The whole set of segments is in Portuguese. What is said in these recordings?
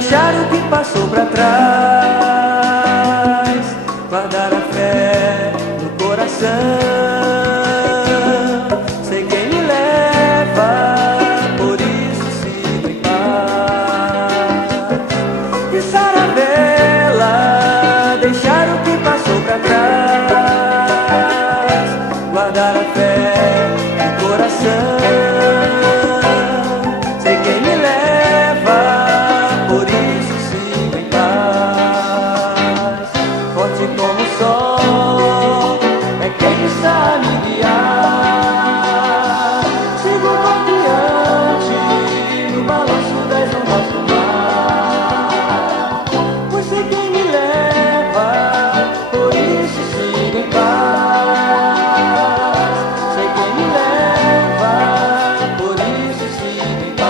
deixar o que passou pra trás, guardar a fé no coração. Sei quem me leva, por isso sigo em paz. Pisar a vela, deixar o que passou pra trás, guardar a fé no coração. Sei quem me leva, por isso sigo em paz. Forte como o sol é quem está a me guiar. Sigo confiante no balanço das ondas do mar. Pois sei quem me leva, por isso sigo em paz. Sei quem me leva, por isso sigo em paz.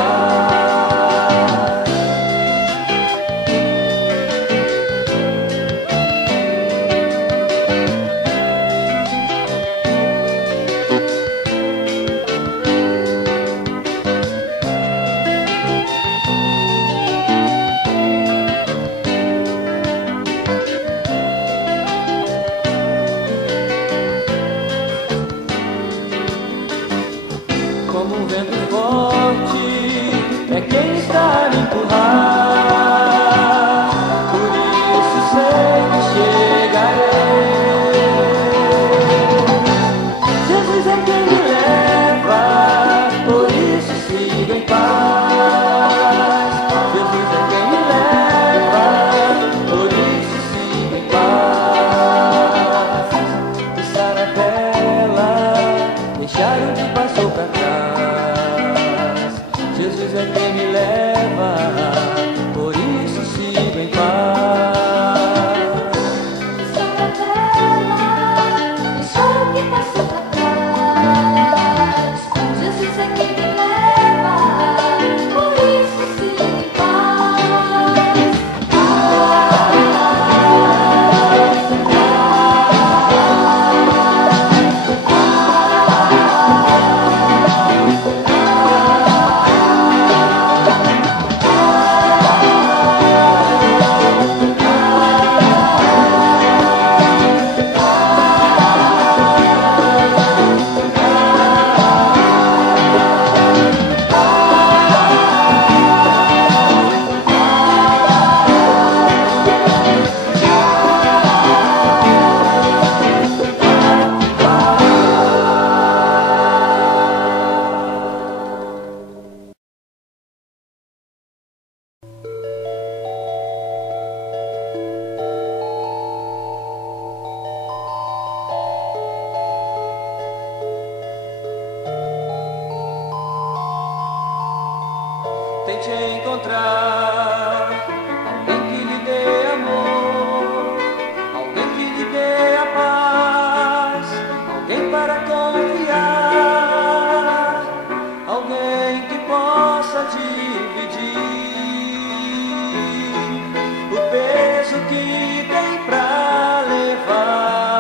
Como um vento forte é quem está a me empurrar. Por isso sei que chegarei. Jesus é quem me leva, por isso sigo em paz. Jesus é quem me leva, por isso sigo em paz. Pisar a vela, deixar o que passou pra trás. Jesus é quem me leva, por isso sigo em paz. Pisar a vela, deixar o que passou pra trás. Jesus é quem me leva, por isso sigo em paz. Tente encontrar alguém que lhe dê amor, alguém que lhe dê a paz, alguém para confiar, alguém que possa dividir o peso que tem pra levar,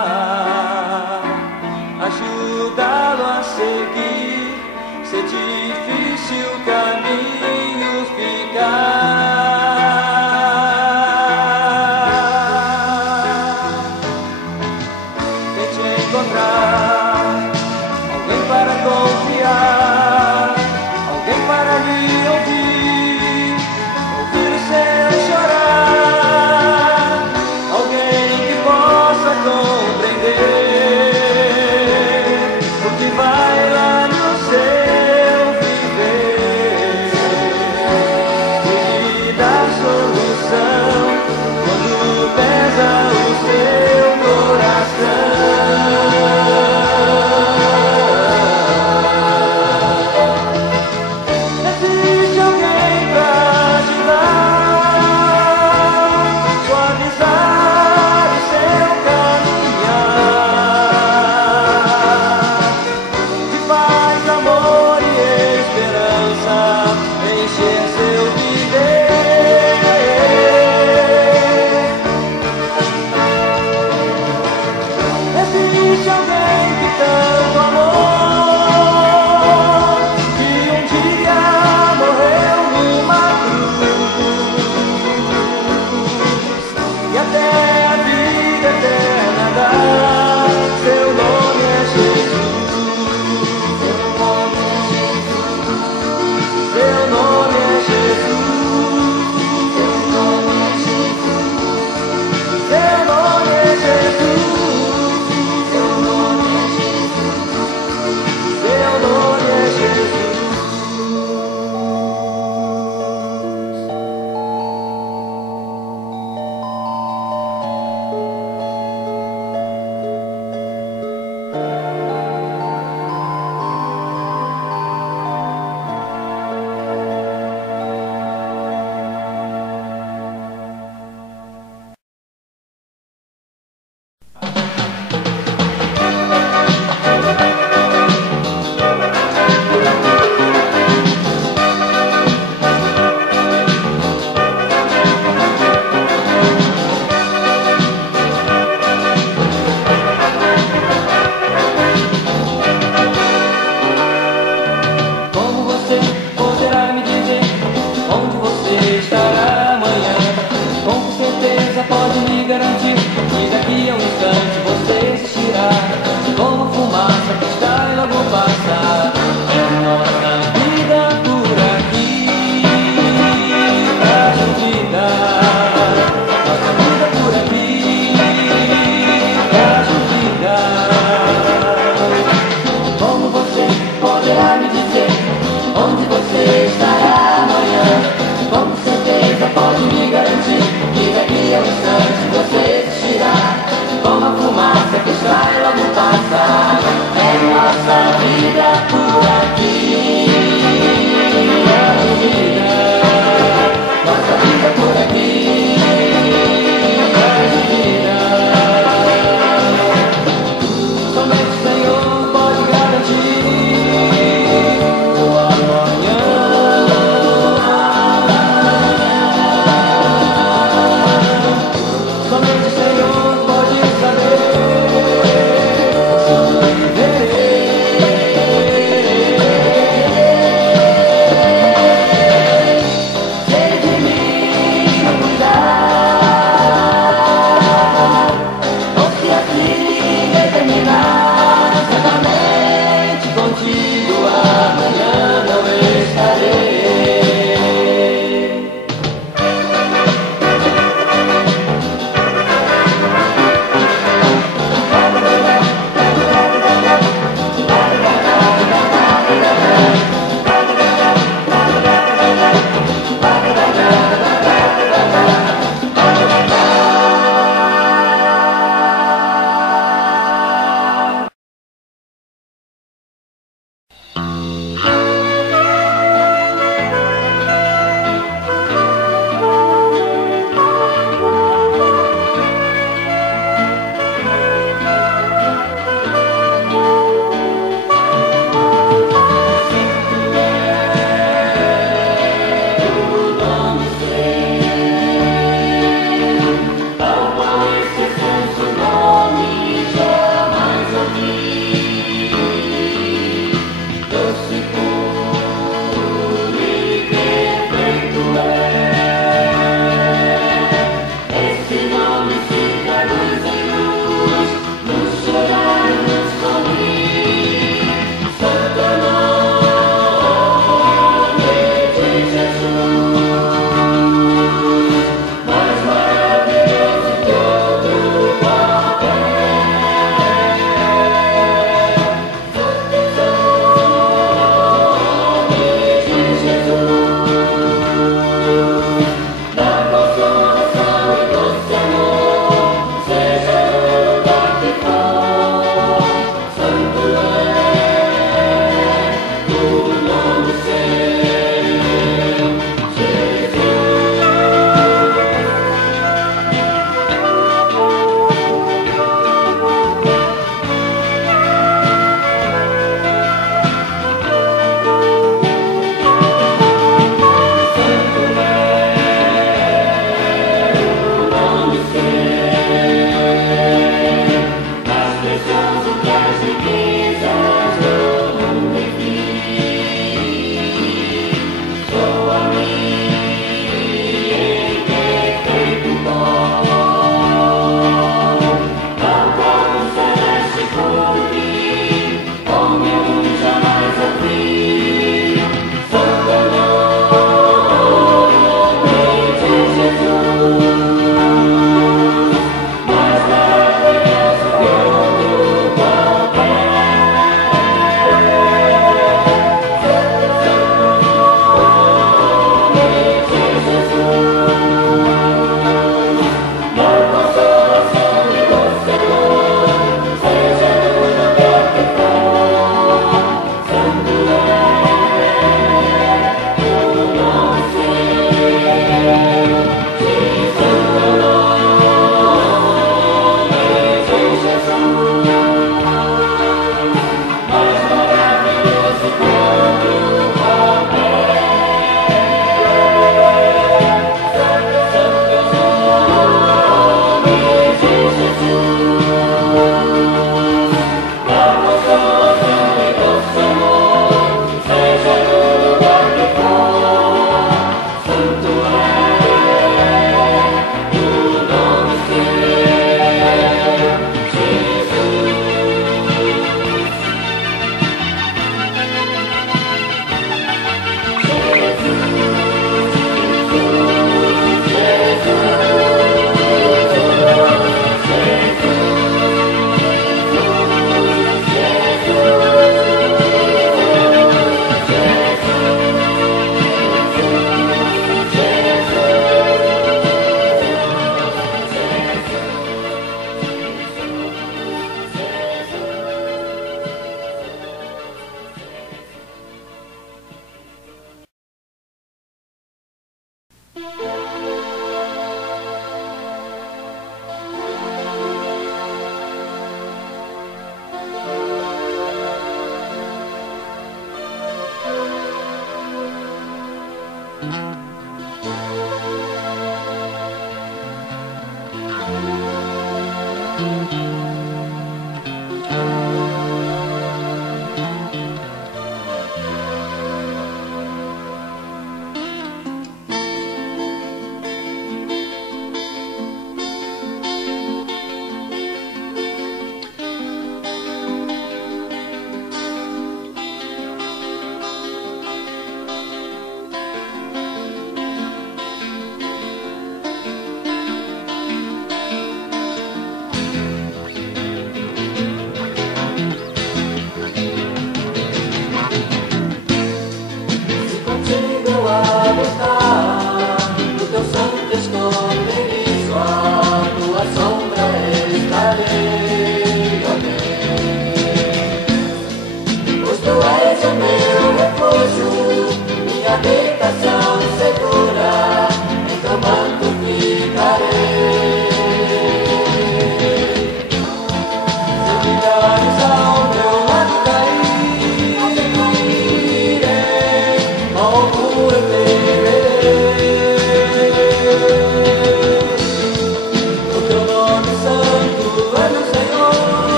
ajudá-lo a seguir, se difícil o caminho ficar. Tente encontrar alguém para confiar, alguém para lhe ouvir, ouvir o seu chorar, alguém que possa compreender o que vai lá no seu viver e lhe dar solução quando pesa o seu coração.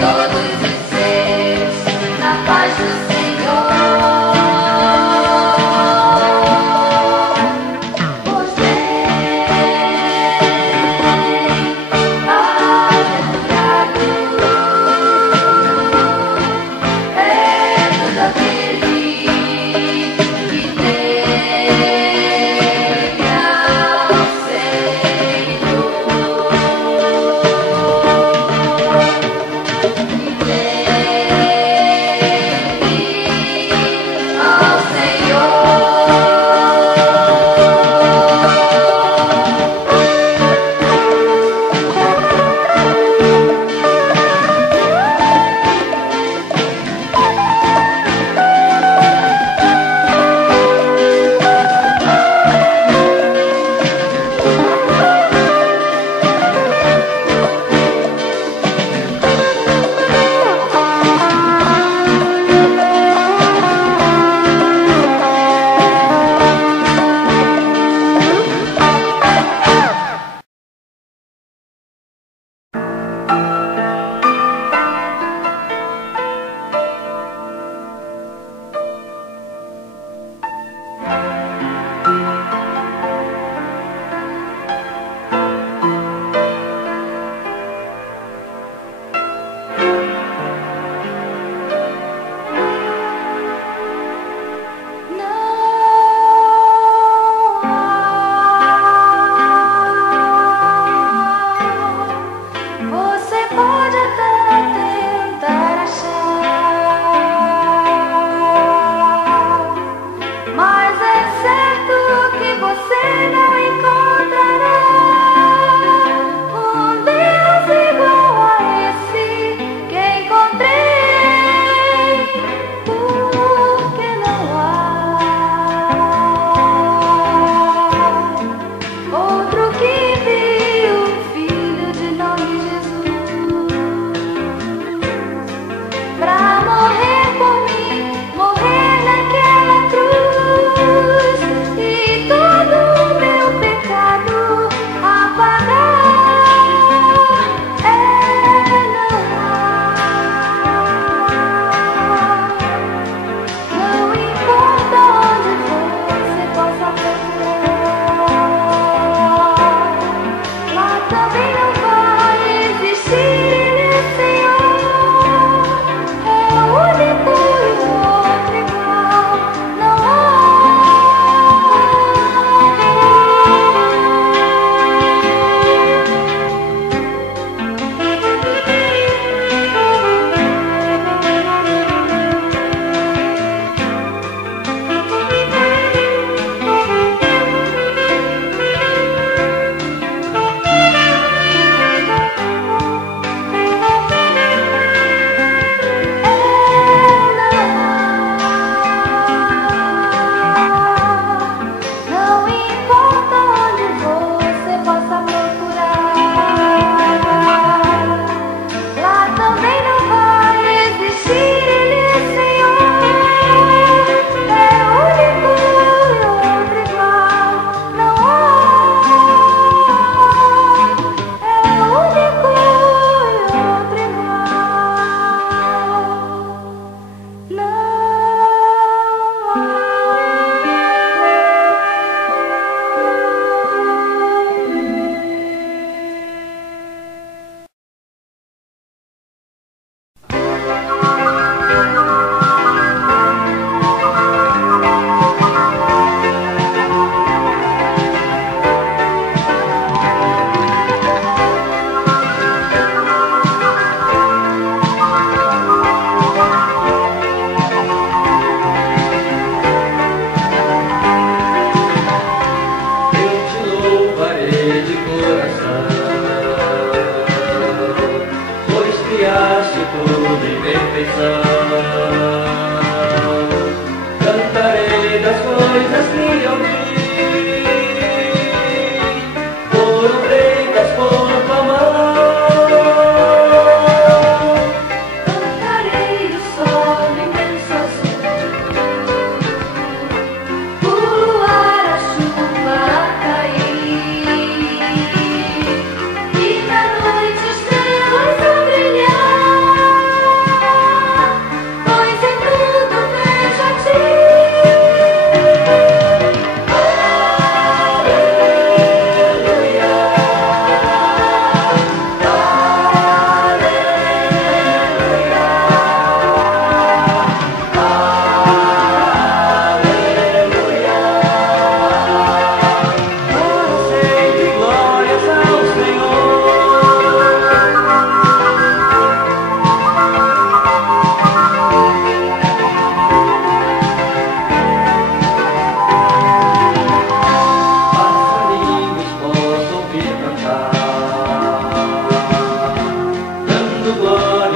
todos os seus, na paz do Senhor. Pois vem, aleluia, é todo aquele que teme ao Senhor.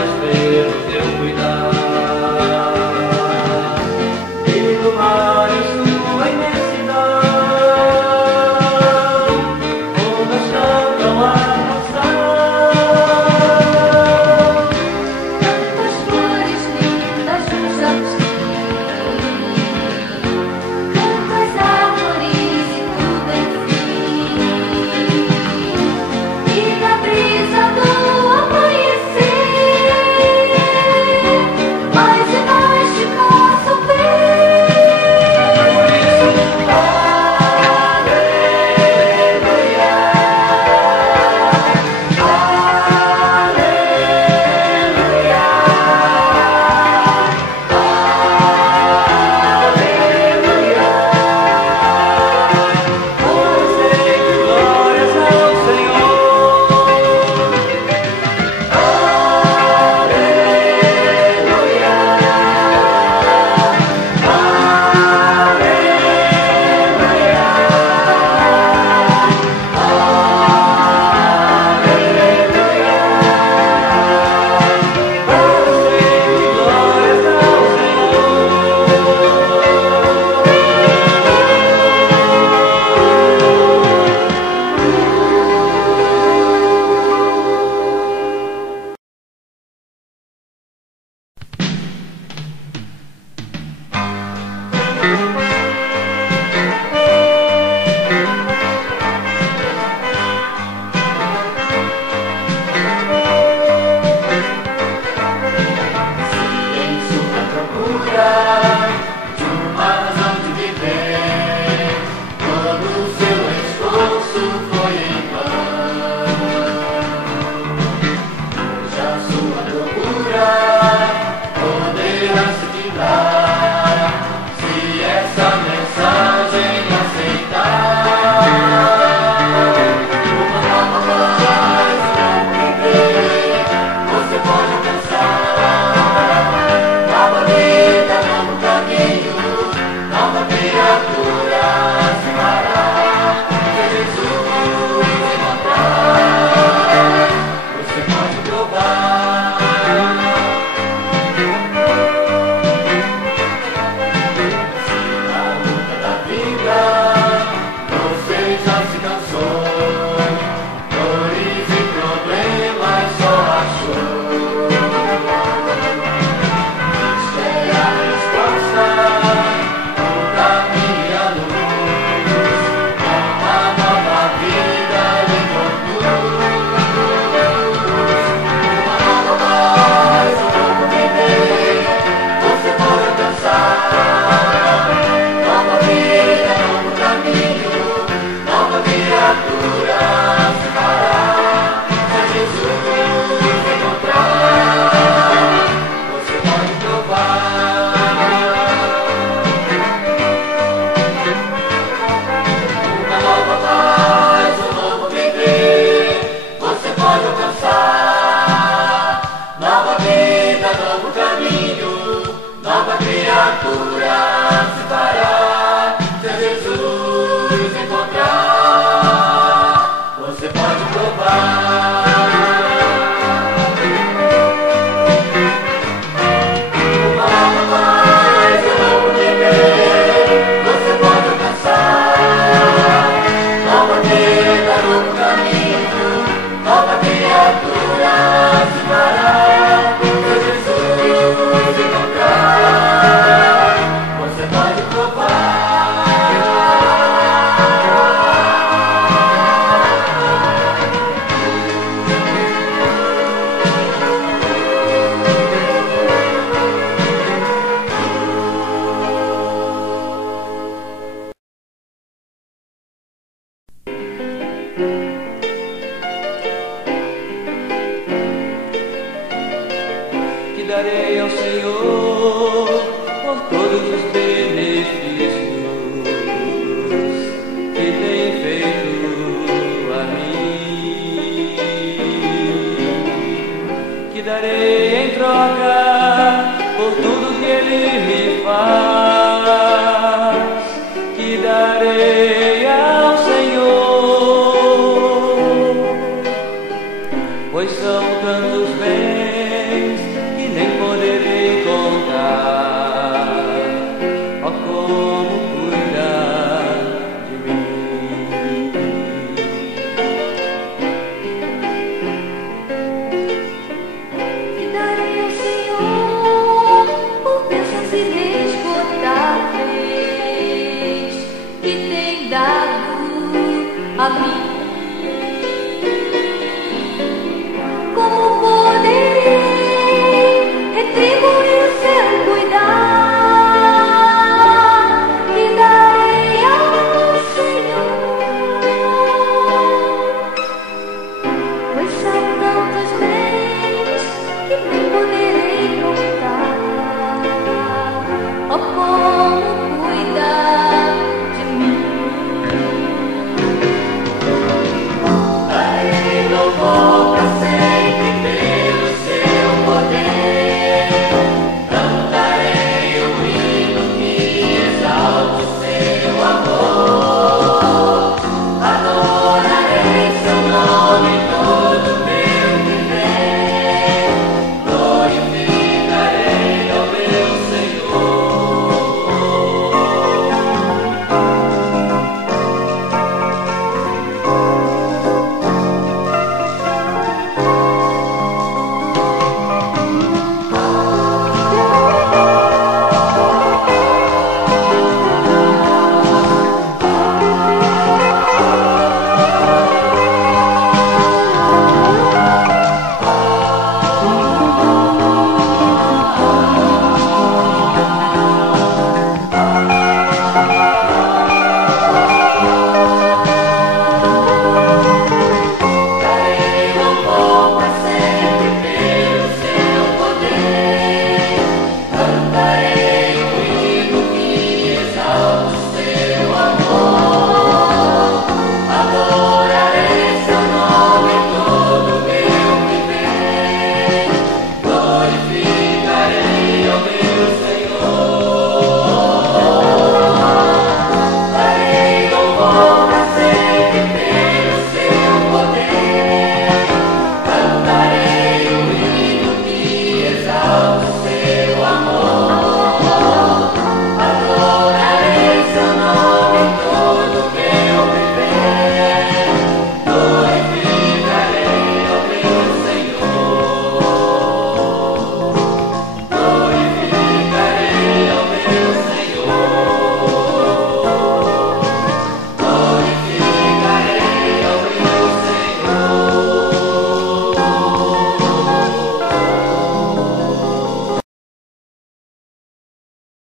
possas ver o teu cuidar. E do mar em sua imensidão, ondas cantam a Tantas flores lindas no jardim, tantas árvores e tudo enfim, e na brisa do amanhecer, mais e mais te posso ver. glórias ao Senhor. Glórias ao em sua procura de uma razão de viver, todo o seu esforço foi em vão. Hoje a sua procura poderá se ficar, se essa mensagem aceitar. Uma nova paz, viver, você pode alcançar. Nova vida, novo caminho, nova criatura se fará. Se Jesus encontrar, você pode provar. Se na luta da vida você já se cansou, dores e problemas só achou. É a resposta, o caminho e a luz, uma nova vida lhe conduz. Uma nova paz, um novo viver, você pode alcançar. Nova vida, novo caminho, nova criatura se fará. Se Jesus encontrar, você pode provar. Uma nova paz, um novo viver, você pode alcançar. Nova vida, novo caminho, nova criatura se fará. Se Jesus encontrar, você pode provar. Uma nova paz, um novo viver, você pode alcançar. Nova vida, novo caminho, nova criatura se fará. Se Jesus encontrar, você pode provar. Que darei ao Senhor por todos os benefícios que tem feito a mim. Que darei em troca